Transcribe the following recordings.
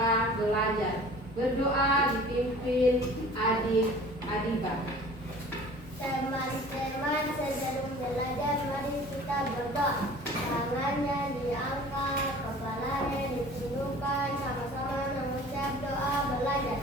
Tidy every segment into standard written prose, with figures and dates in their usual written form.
doa belajar. Berdoa dipimpin Adik Adiba. Teman-teman sebelum belajar mari kita berdoa. Tangannya diangkat, kepalanya ditundukkan, sama-sama mengucap doa belajar.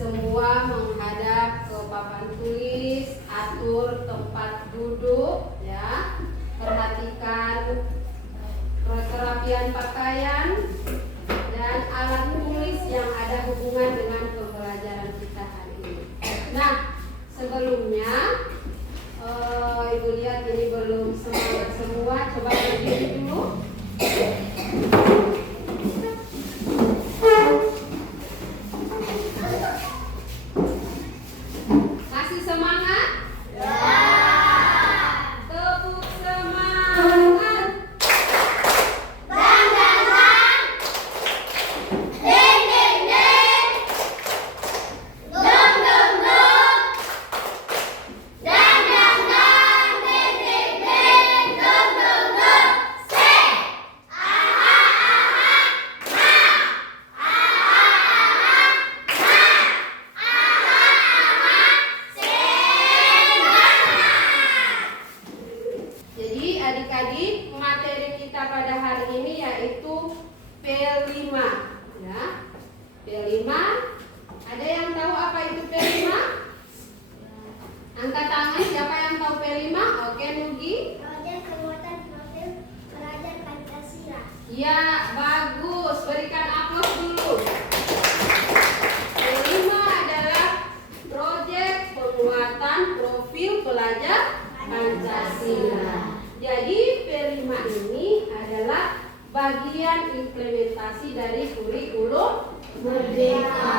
Semua menghadap ke papan tulis, atur tempat duduk, ya. Perhatikan kerapian pakaian dan alat tulis yang ada hubungan dengan pembelajaran kita hari ini. Nah, sebelumnya Ibu lihat ini belum semangat semua. Coba berdiri dulu. Adik-adik, materi kita pada hari ini yaitu P5, ya. P5. Ada yang tahu apa itu P5? Angkat tangan, siapa yang tahu P5? Oke, Nugi. Proyek penguatan profil pelajar Pancasila. Ya, bagus. Berikan aplaus dulu. P5 adalah proyek penguatan profil pelajar Pancasila. Jadi P5 ini adalah bagian implementasi dari kurikulum Merdeka,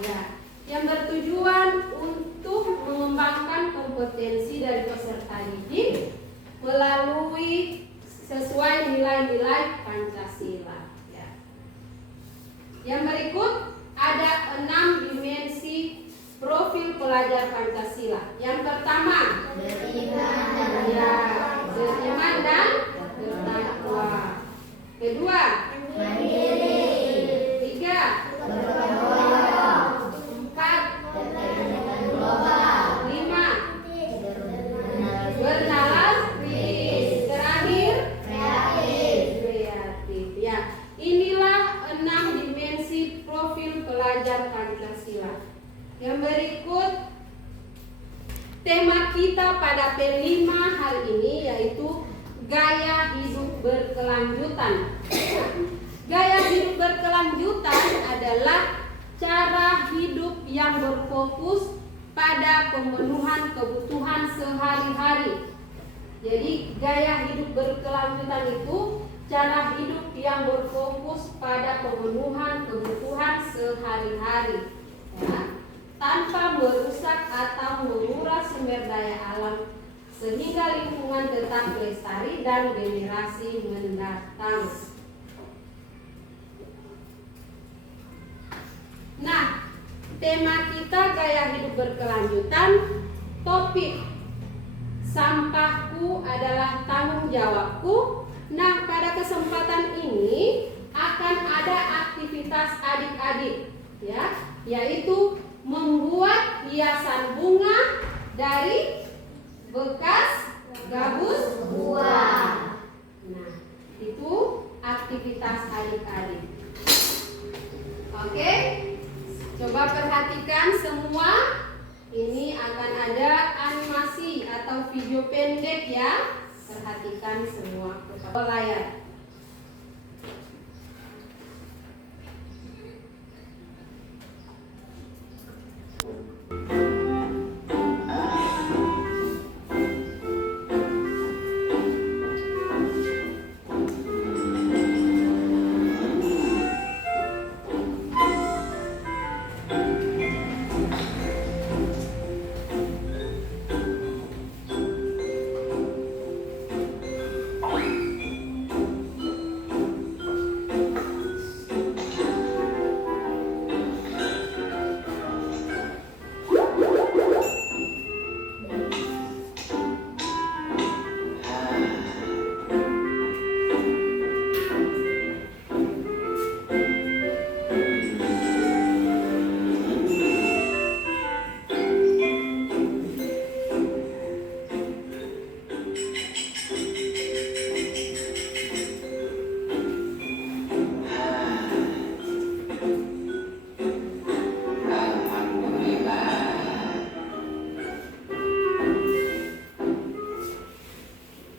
ya, yang bertujuan untuk mengembangkan kompetensi dari peserta didik melalui sesuai nilai-nilai Pancasila. Ya. Yang berikut ada 6 dimensi profil pelajar Pancasila. Yang pertama, beriman dan bertakwa. Kedua, mandiri. 3, bertanggung. 4, 5, bernalar. Terakhir, kreatif. Ya, inilah 6 dimensi profil pelajar Pancasila. Yang berikut tema kita pada P5 hari ini yaitu gaya hidup berkelanjutan. Gaya hidup berkelanjutan adalah cara hidup yang berfokus pada pemenuhan kebutuhan sehari-hari. Jadi gaya hidup berkelanjutan itu cara hidup yang berfokus pada pemenuhan kebutuhan sehari-hari, ya, tanpa merusak atau menguras sumber daya alam sehingga lingkungan tetap lestari dan generasi mendatang. Nah, tema kita gaya hidup berkelanjutan, topik sampahku adalah tanggung jawabku. Nah, pada kesempatan ini akan ada aktivitas adik-adik, ya, yaitu membuat hiasan bunga dari bekas gabus buah. Nah, itu aktivitas adik-adik. Oke, coba perhatikan semua. Ini akan ada animasi atau video pendek ya. Perhatikan semua ke layar.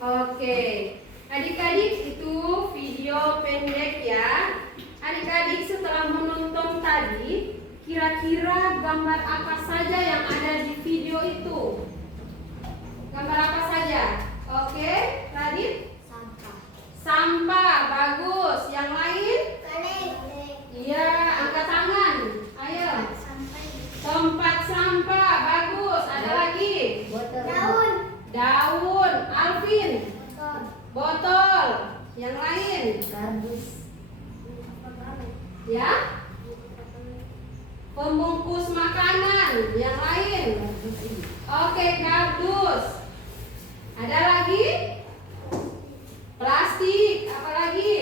Oke, adik-adik itu video pendek ya. Adik-adik setelah menonton tadi, kira-kira gambar apa saja yang ada di video itu? Gambar apa saja? Oke, Radit? Sampah. Sampah, bagus. Yang lain? Kaleng. Iya, angkat tangan. Ayo. Sampai. Tempat sampah, bagus. Ada lagi? Daun. Daun, Alvin. Botol. Botol. Yang lain? Gabus. Ya. Pembungkus makanan. Yang lain? Oke, kardus. Ada lagi? Plastik. Apa lagi?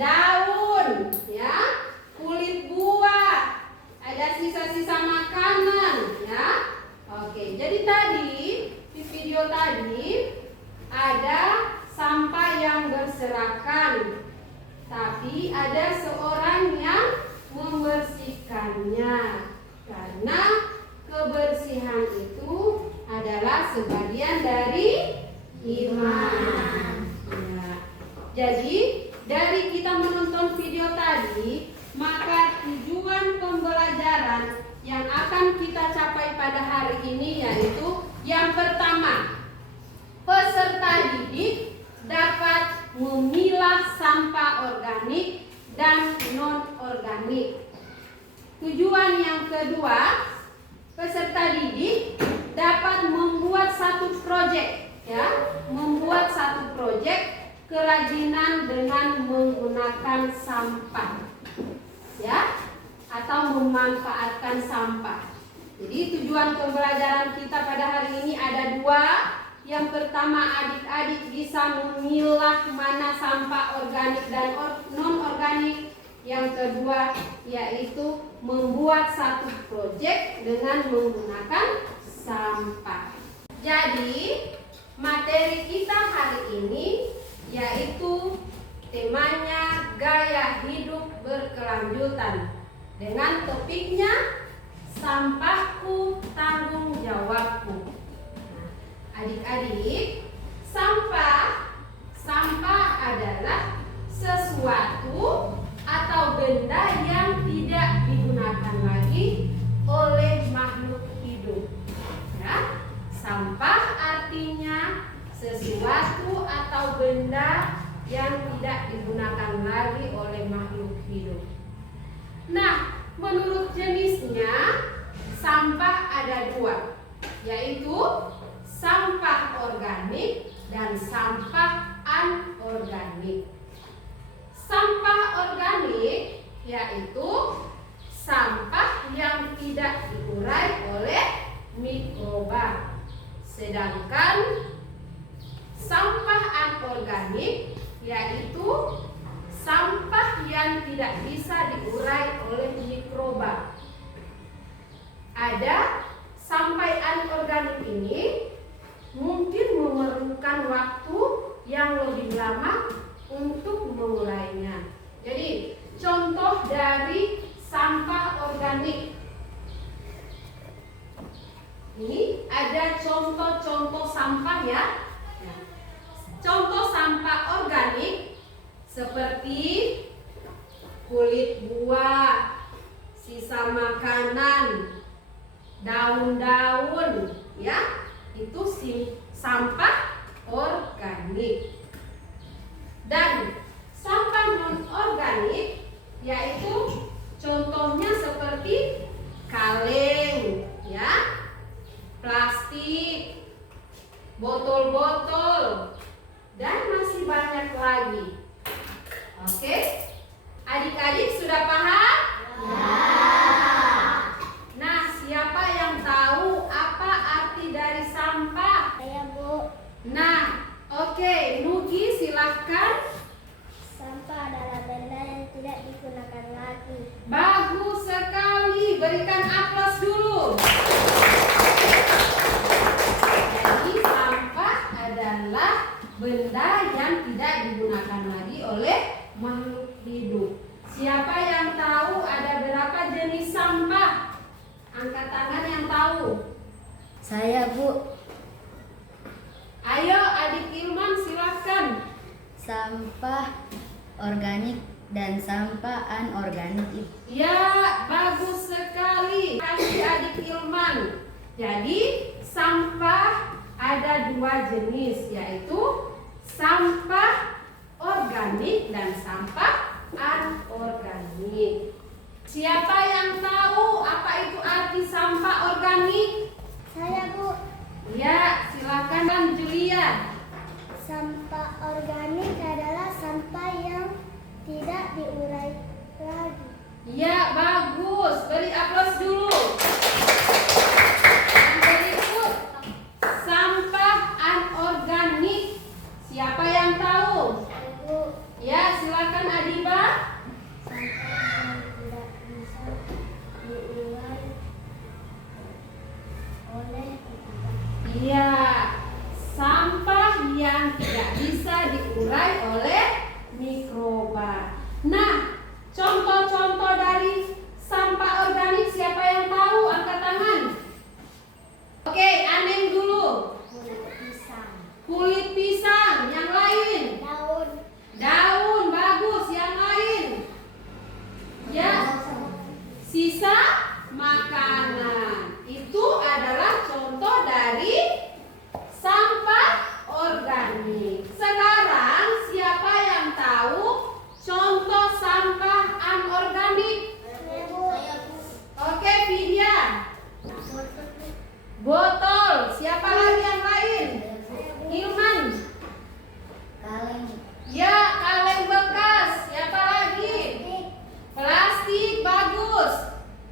Daun. Ya. Kulit buah. Ada sisa-sisa makanan. Ya. Oke, jadi tadi di video tadi ada sampah yang berserakan, tapi ada seorang yang membersihkannya, karena kebersihan itu adalah sebagian dari iman. Ya. Jadi dari kita menonton video tadi, maka tujuan pembelajaran yang akan kita capai pada hari ini yaitu yang pertama, peserta didik dapat memilah sampah organik dan non-organik. Tujuan yang kedua, peserta didik dapat membuat satu proyek, ya, membuat satu proyek kerajinan dengan menggunakan sampah, ya, atau memanfaatkan sampah. Jadi tujuan pembelajaran kita pada hari ini ada dua. Yang pertama, adik-adik bisa memilah mana sampah organik dan non-organik. Yang kedua, yaitu membuat satu proyek dengan menggunakan sampah. Jadi, materi kita hari ini yaitu temanya gaya hidup berkelanjutan. Dengan topiknya sampahku tanggung jawabku. Nah, adik-adik, sampah adalah sesuatu atau benda yang tidak digunakan lagi oleh makhluk hidup. Ya, sampah artinya sesuatu atau benda yang tidak digunakan lagi oleh makhluk hidup. Nah, menurut jenisnya sampah ada dua, yaitu sampah organik dan sampah anorganik. Sampah organik yaitu sampah yang tidak diurai oleh mikroba, sedangkan sampah anorganik yaitu sampah yang tidak bisa diurai oleh mikroba. ada sampai anorganik ini mungkin memerlukan waktu yang lebih lama untuk mengurainya. Jadi contoh dari sampah organik. Ini ada contoh-contoh sampah ya. Contoh sampah organik seperti kulit buah, sisa makanan, daun-daun, ya, itu sampah organik. Dan sampah non-organik yaitu contohnya seperti kaleng, ya, plastik, botol-botol, dan masih banyak lagi. Oke, adik-adik sudah paham? Nah, siapa yang tahu apa arti dari sampah? Saya, Bu. Nah, oke, Nugi silahkan. Sampah adalah benda yang tidak digunakan lagi. Bagus sekali, berikan aplaus dulu. Jadi sampah adalah benda yang tidak digunakan lagi oleh makhluk hidup. Siapa yang tahu ada berapa jenis sampah? Angkat tangan yang tahu. Saya, Bu. Ayo adik Ilman silahkan. Sampah organik dan sampah anorganik. Ya, bagus sekali. Kasih adik Ilman. Jadi sampah ada dua jenis, yaitu sampah organik dan sampah anorganik. Siapa yang tahu apa itu arti sampah organik? Saya, Bu. Ya, silakan Julia. Sampah organik adalah sampah yang tidak diurai lagi. Ya, bagus. Beri aplaus dulu. Yang berikut, sampah anorganik. Siapa yang tahu? Saya, Bu. Ya, silakan Adiba. Sampah yang tidak bisa diurai oleh kita. Iya, sampah yang tidak bisa diurai oleh mikroba. Nah, contoh-contoh dari sampah organik siapa yang tahu? Angkat tangan. Oke, Anem dulu. Kulit pisang. Kulit pisang, yang lain. Daun. Daun, bagus, yang lain. Ya, sisa makanan. Itu adalah contoh dari sampah organik. Sekarang siapa yang tahu contoh sampah anorganik? Saya, Bu. Oke, Vidya. Botol. Siapa lagi yang lain? Ilman. Kaleng. Ya, kaleng bekas. Siapa lagi? Plastik, bagus.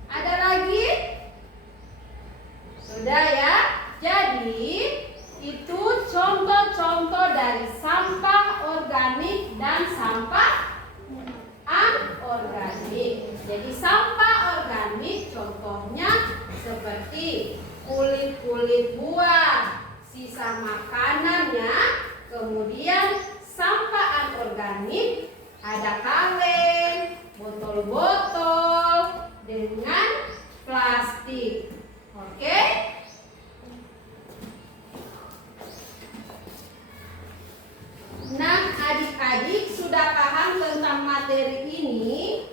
Ada lagi? Sudah ya. Jadi itu contoh-contoh dari sampah organik dan sampah anorganik. Jadi sampah organik contohnya seperti kulit-kulit buah, sisa makanannya, kemudian sampah anorganik ada kaleng, botol-botol dengan plastik. Oke? Nah, adik-adik sudah paham tentang materi ini.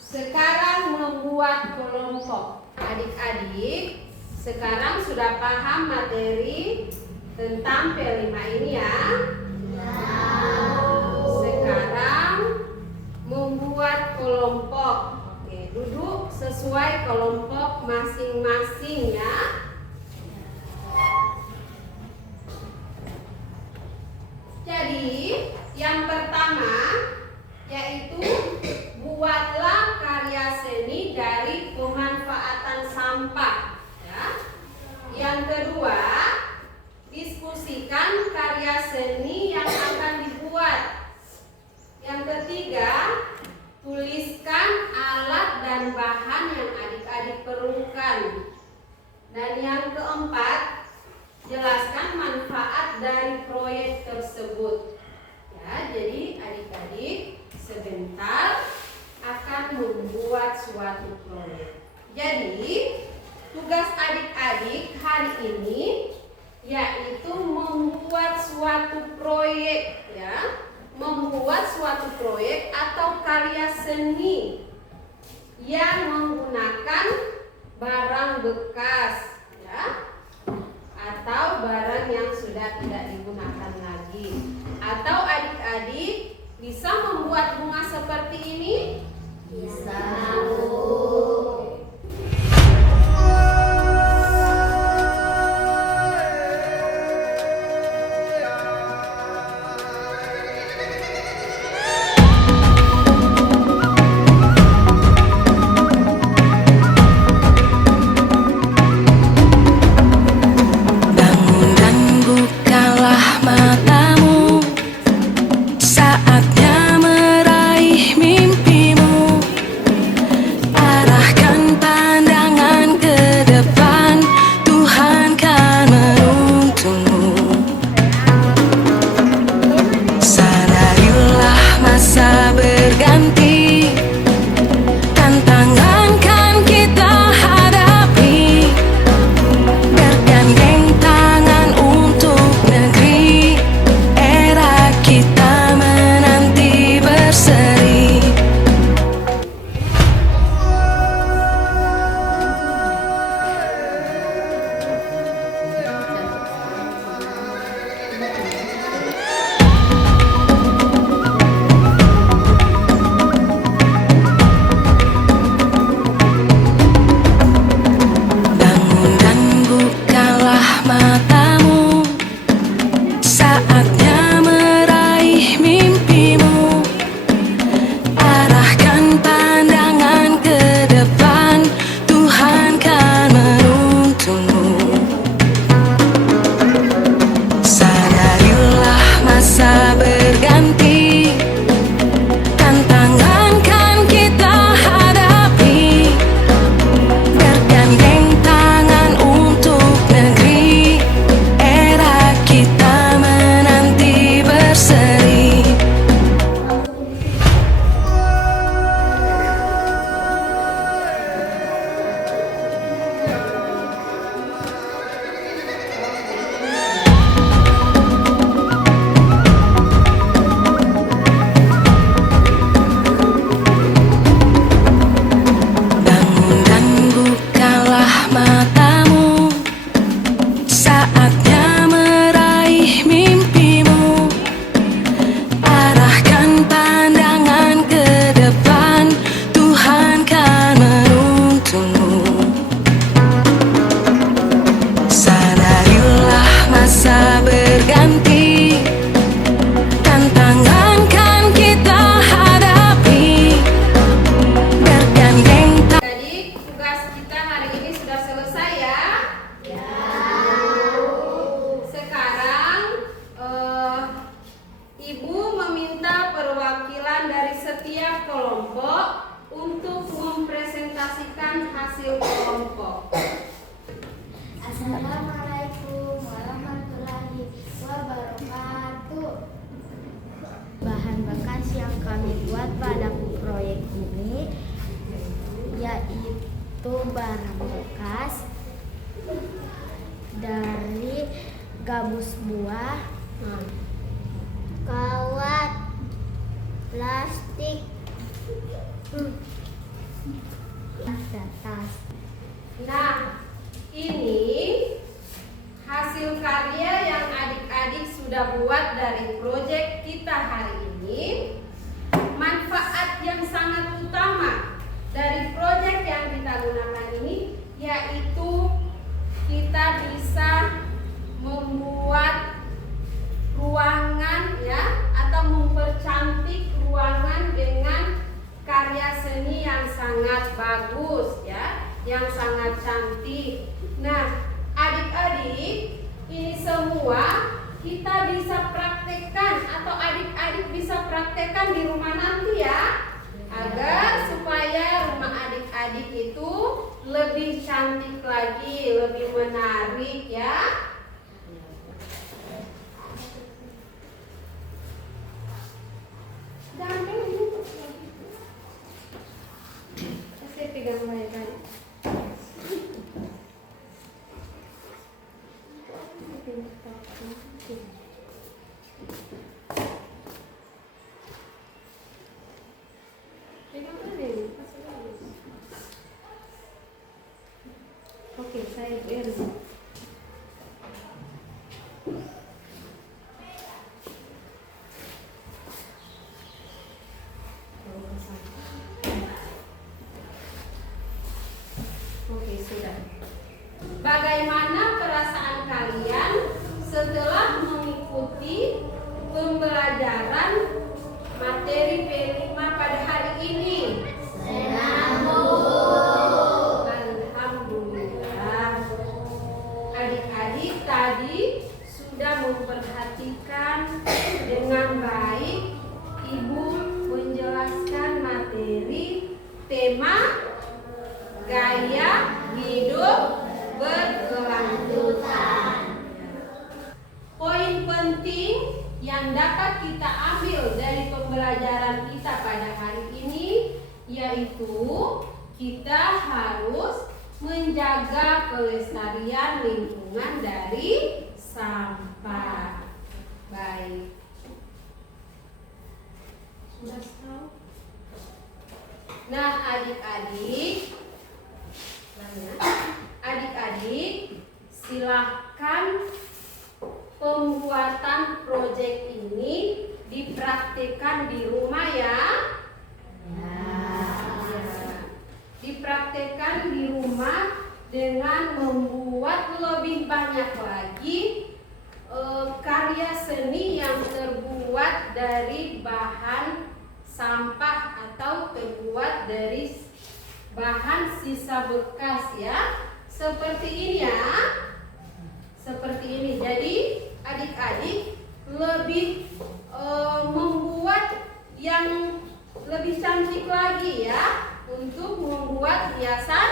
Sekarang membuat kelompok. Adik-adik, sekarang sudah paham materi tentang P5 ini ya? Sekarang membuat kelompok. Oke, duduk sesuai kelompok masing-masing ya. Jadi, yang pertama yaitu buatlah karya seni dari pemanfaatan sampah ya. Yang kedua, diskusikan karya seni yang akan dibuat. Yang ketiga, tuliskan alat dan bahan yang adik-adik perlukan. Dan yang keempat, jelaskan manfaat dari proyek tersebut. Ya, jadi adik-adik sebentar akan membuat suatu proyek. Jadi tugas adik-adik hari ini yaitu membuat suatu proyek, ya, membuat suatu proyek atau karya seni yang menggunakan barang bekas, ya, atau barang yang sudah tidak digunakan lagi. Atau adik-adik bisa membuat bunga seperti ini? Bisa. Bangun dan bukalah matamu, saatnya meraih mimpimu. Arahkan pandangan ke depan, Tuhan kan menuntunmu. Sadarilah masa berganti, tantangan kan kita hadapi. Bergandeng tangan untuk negeri, era kita menanti berseri. Bangun dan bukalah matamu, saatnya meraih mimpimu. Arahkan pandangan ke depan, Tuhan kan menuntunmu. Sadarilah masa berganti, tantangan kan kita hadapi. Bergandeng tangan untuk negeri, era kita menanti berseri. Bangun dan bukalah matamu, saatnya meraih mimpimu. Arahkan pandangan ke depan, Tuhan kan menuntunmu. Sadarilah masa berganti, tantangan kan kita hadapi. Bergandeng Adik, tugas kita hari ini sudah selesai ya? Sekarang Ibu meminta perwakilan dari setiap kelompok untuk mempresentasikan hasil kelompok. Assalamualaikum warahmatullahi wabarakatuh. Bahan bekas yang kami buat pada proyek ini yaitu barang bekas dari gabus buah, Kawat plastik dan tas. Nah, ini hasil karya yang adik-adik sudah buat dari proyek kita hari ini. Manfaat yang sangat utama dari proyek yang kita gunakan ini yaitu kita bisa membuat ruangan, ya, atau mempercantik ruangan dengan karya seni yang sangat bagus, ya, yang sangat cantik. Nah, adik-adik, ini semua kita bisa praktekkan atau adik-adik bisa praktekkan di rumah nanti ya, agar supaya rumah adik-adik itu lebih cantik lagi, lebih menarik ya. Jangan pegang ini. Saya pegang baik-baik. Pegang mana ini? Oke, saya beres. Oke, sudah. Bagaimana perasaan kalian setelah mengikuti pembelajaran materi P5 pada hari ini? Senang, Bu. Alhamdulillah. Adik-adik tadi sudah memperhatikan dengan baik Ibu menjelaskan materi tema gaya hidup berkelanjutan. Poin penting yang dapat kita ambil dari pembelajaran kita pada hari ini yaitu kita harus menjaga kelestarian lingkungan dari sampah. Baik. Sudah tahu? Nah, adik-adik, silahkan pembuatan proyek ini dipraktikkan di rumah ya. Dipraktikkan di rumah dengan membuat lebih banyak lagi karya seni yang terbuat dari bahan sampah atau terbuat dari bahan sisa bekas ya. Seperti ini ya. Seperti ini. Jadi adik-adik lebih membuat yang lebih cantik lagi ya untuk membuat hiasan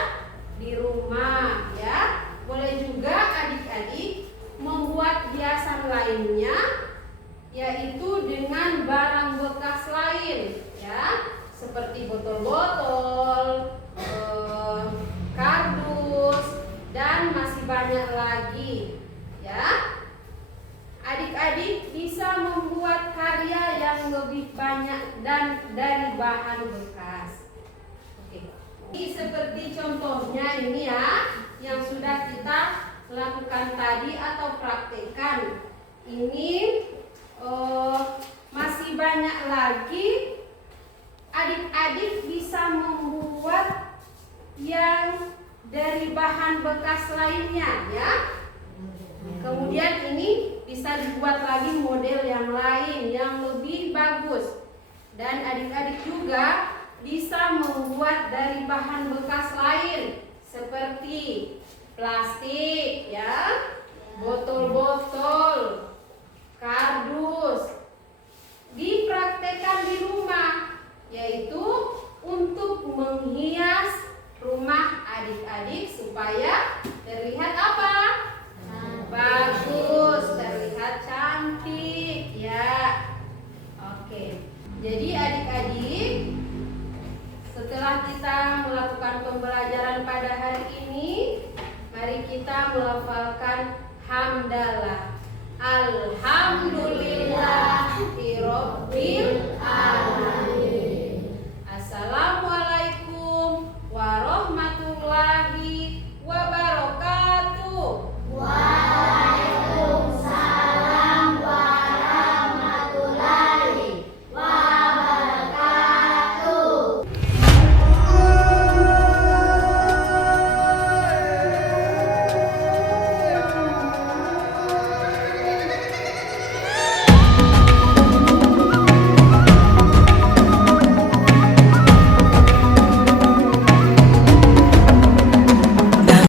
di rumah ya. Boleh juga adik-adik membuat hiasan lainnya yaitu dengan barang bekas lain ya, seperti botol-botol, kardus dan masih banyak lagi ya. Adik-adik bisa membuat karya yang lebih banyak dan dari bahan bekas. Oke. Ini seperti contohnya ini ya yang sudah kita lakukan tadi atau praktekkan. Ini masih banyak lagi. Adik-adik bisa membuat yang dari bahan bekas lainnya ya. Kemudian ini bisa dibuat lagi model yang lain yang lebih bagus. Dan adik-adik juga bisa membuat dari bahan bekas lain seperti plastik ya, botol-botol, kardus. Dipraktekkan di rumah, yaitu untuk menghias rumah adik-adik supaya terlihat apa? Bagus, terlihat cantik ya. Oke. Jadi adik-adik, setelah kita melakukan pembelajaran pada hari ini, mari kita melafalkan hamdalah. Alhamdulillahirabbil alamin.